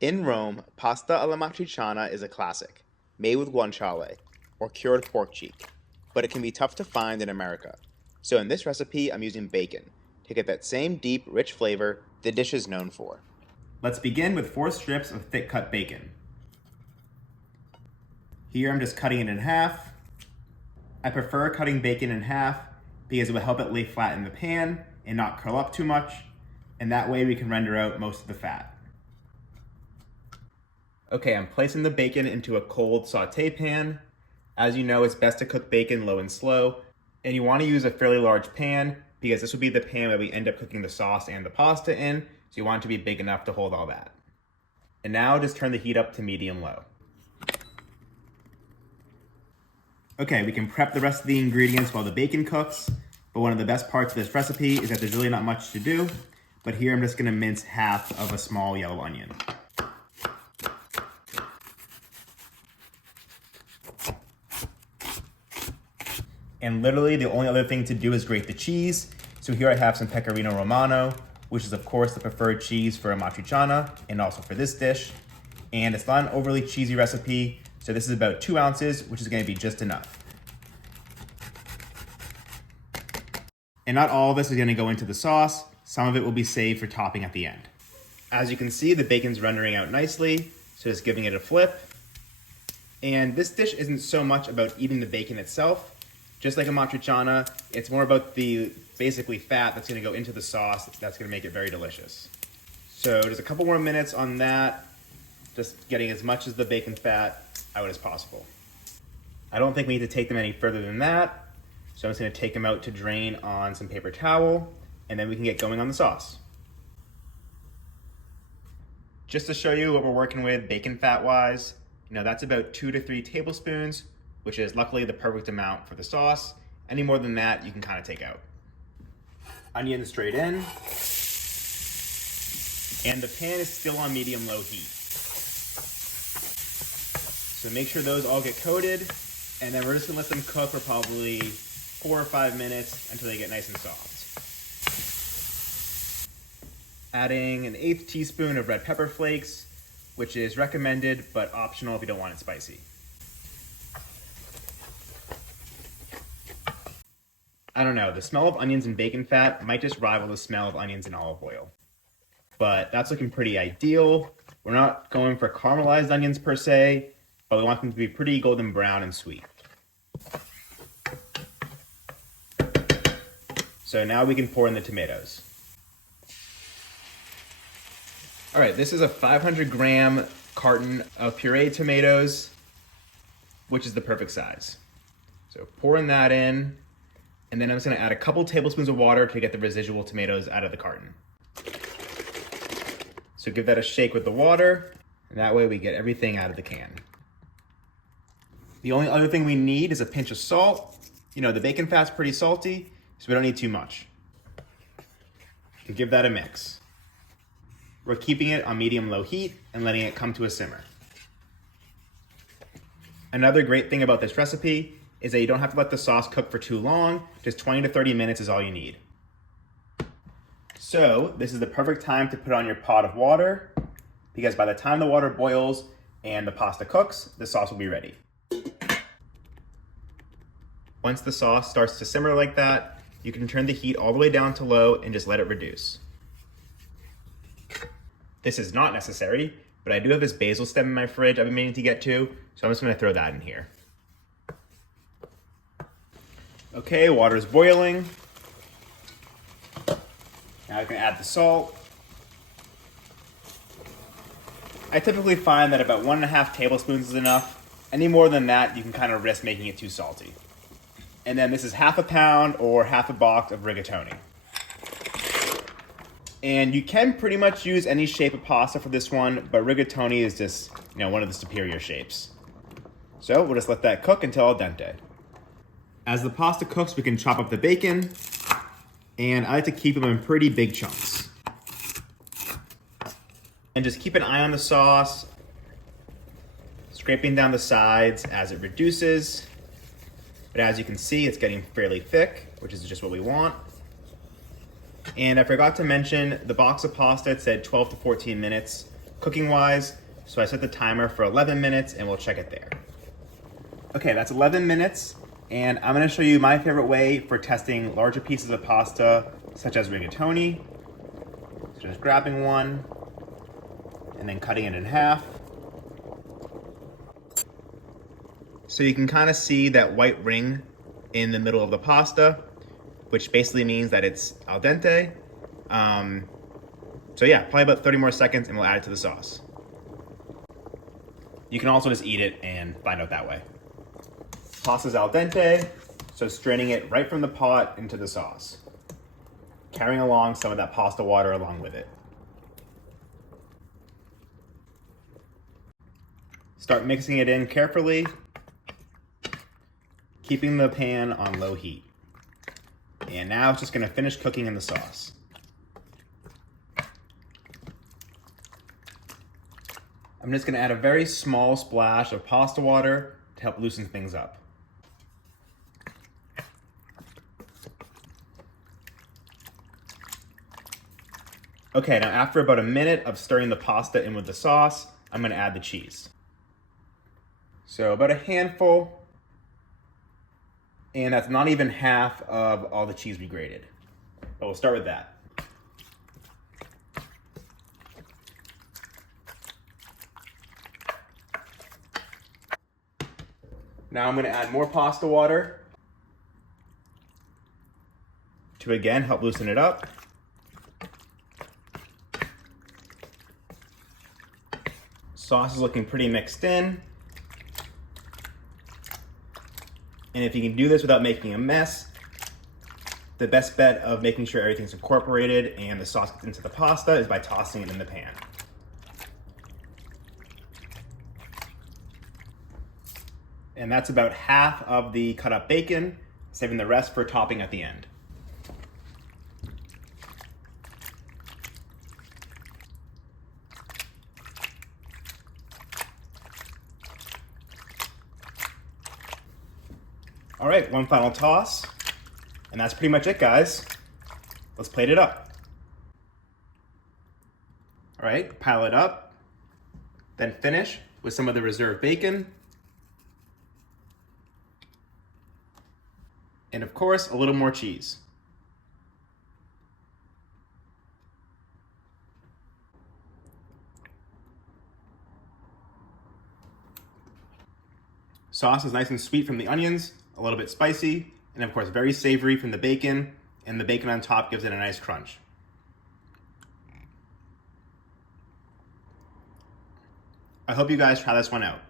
In Rome, pasta alla matriciana is a classic, made with guanciale, or cured pork cheek, but it can be tough to find in America. So in this recipe, I'm using bacon to get that same deep, rich flavor the dish is known for. Let's begin with 4 strips of thick cut bacon. Here I'm just cutting it in half. I prefer cutting bacon in half because it will help it lay flat in the pan and not curl up too much, and that way we can render out most of the fat. Okay, I'm placing the bacon into a cold sauté pan. As you know, it's best to cook bacon low and slow, and you want to use a fairly large pan because this will be the pan that we end up cooking the sauce and the pasta in, so you want it to be big enough to hold all that. And now just turn the heat up to medium-low. Okay, we can prep the rest of the ingredients while the bacon cooks, but one of the best parts of this recipe is that there's really not much to do, but here I'm just gonna mince half of a small yellow onion. And literally the only other thing to do is grate the cheese. So here I have some Pecorino Romano, which is of course the preferred cheese for a matriciana and also for this dish. And it's not an overly cheesy recipe, so this is about 2 ounces, which is gonna be just enough. And not all of this is gonna go into the sauce. Some of it will be saved for topping at the end. As you can see, the bacon's rendering out nicely, so just giving it a flip. And this dish isn't so much about eating the bacon itself. Just like a matriciana, it's more about the basically fat that's gonna go into the sauce that's gonna make it very delicious. So just a couple more minutes on that, just getting as much of the bacon fat out as possible. I don't think we need to take them any further than that, so I'm just gonna take them out to drain on some paper towel, and then we can get going on the sauce. Just to show you what we're working with bacon fat-wise, that's about 2 to 3 tablespoons, which is luckily the perfect amount for the sauce. Any more than that, you can kind of take out. Onion straight in. And the pan is still on medium-low heat. So make sure those all get coated, and then we're just gonna let them cook for probably 4 or 5 minutes until they get nice and soft. Adding an 1/8 teaspoon of red pepper flakes, which is recommended but optional if you don't want it spicy. I don't know, the smell of onions and bacon fat might just rival the smell of onions and olive oil. But that's looking pretty ideal. We're not going for caramelized onions per se, but we want them to be pretty golden brown and sweet. So now we can pour in the tomatoes. All right, this is a 500-gram carton of puree tomatoes, which is the perfect size. So pouring that in, and then I'm just gonna add a couple tablespoons of water to get the residual tomatoes out of the carton. So give that a shake with the water, and that way we get everything out of the can. The only other thing we need is a pinch of salt. The bacon fat's pretty salty, so we don't need too much. And give that a mix. We're keeping it on medium-low heat and letting it come to a simmer. Another great thing about this recipe is that you don't have to let the sauce cook for too long. Just 20 to 30 minutes is all you need. So this is the perfect time to put on your pot of water, because by the time the water boils and the pasta cooks, the sauce will be ready. Once the sauce starts to simmer like that, you can turn the heat all the way down to low and just let it reduce. This is not necessary, but I do have this basil stem in my fridge I've been meaning to get to, so I'm just gonna throw that in here. Okay, water's boiling. Now I can add the salt. I typically find that about 1.5 tablespoons is enough. Any more than that, you can kind of risk making it too salty. And then this is 1/2 pound or 1/2 box of rigatoni. And you can pretty much use any shape of pasta for this one, but rigatoni is just, one of the superior shapes. So we'll just let that cook until al dente. As the pasta cooks, we can chop up the bacon, and I like to keep them in pretty big chunks. And just keep an eye on the sauce, scraping down the sides as it reduces. But as you can see, it's getting fairly thick, which is just what we want. And I forgot to mention, the box of pasta, it said 12 to 14 minutes. cooking wise. So I set the timer for 11 minutes and we'll check it there. Okay, that's 11 minutes. And I'm gonna show you my favorite way for testing larger pieces of pasta, such as rigatoni. So just grabbing one and then cutting it in half. So you can kind of see that white ring in the middle of the pasta, which basically means that it's al dente. So yeah, probably about 30 more seconds and we'll add it to the sauce. You can also just eat it and find out that way. Pasta's al dente, so straining it right from the pot into the sauce, carrying along some of that pasta water along with it. Start mixing it in carefully, keeping the pan on low heat. And now it's just gonna finish cooking in the sauce. I'm just gonna add a very small splash of pasta water to help loosen things up. Okay, now after about a minute of stirring the pasta in with the sauce, I'm gonna add the cheese. So about a handful, and that's not even half of all the cheese we grated. But we'll start with that. Now I'm gonna add more pasta water to again help loosen it up. Sauce is looking pretty mixed in. And if you can do this without making a mess, the best bet of making sure everything's incorporated and the sauce gets into the pasta is by tossing it in the pan. And that's about half of the cut up bacon, saving the rest for topping at the end. All right, one final toss, and that's pretty much it, guys. Let's plate it up. All right, pile it up, then finish with some of the reserved bacon. And of course, a little more cheese. Sauce is nice and sweet from the onions, a little bit spicy, and of course very savory from the bacon, and the bacon on top gives it a nice crunch. I hope you guys try this one out.